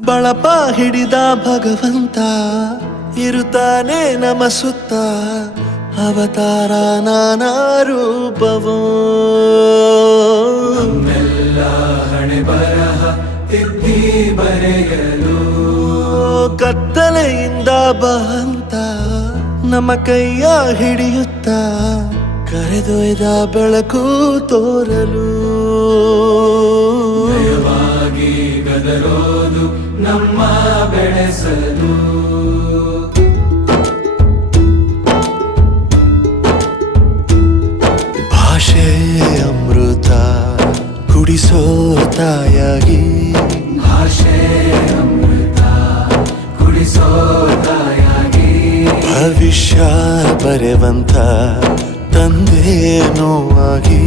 ಬಳಪ ಹಿಡಿದ ಭಗವಂತ ಇರುತ್ತಾನೆ ನಮ ಸುತ್ತ ಅವತಾರ ನಾನಾ ರೂಪವೋ ನಮ್ಮೆಲ್ಲ ಹಣೆ ಬರಹ ತಿದ್ದಿ ಬರೆಯಲು ಕತ್ತಲೆಯಿಂದ ಬಂತ ನಮ್ಮ ಕೈಯ ಹಿಡಿಯುತ್ತ ಕರೆದೊಯ್ದ ಬೆಳಕು ತೋರಲು ದಯವಾಗಿ ಗದರೋದು ನಮ್ಮ ಬೆಳೆಸಲು ಭಾಷೆ ಅಮೃತ ಕುಡಿಸೋ ತಾಯಾಗಿ ಭಾಷೆ ಅಮೃತ ಕುಡಿಸೋ ತಾಯಾಗಿ ಭವಿಷ್ಯ ಬರೆವಂತ ತಂದೆ ನೋವಾಗಿ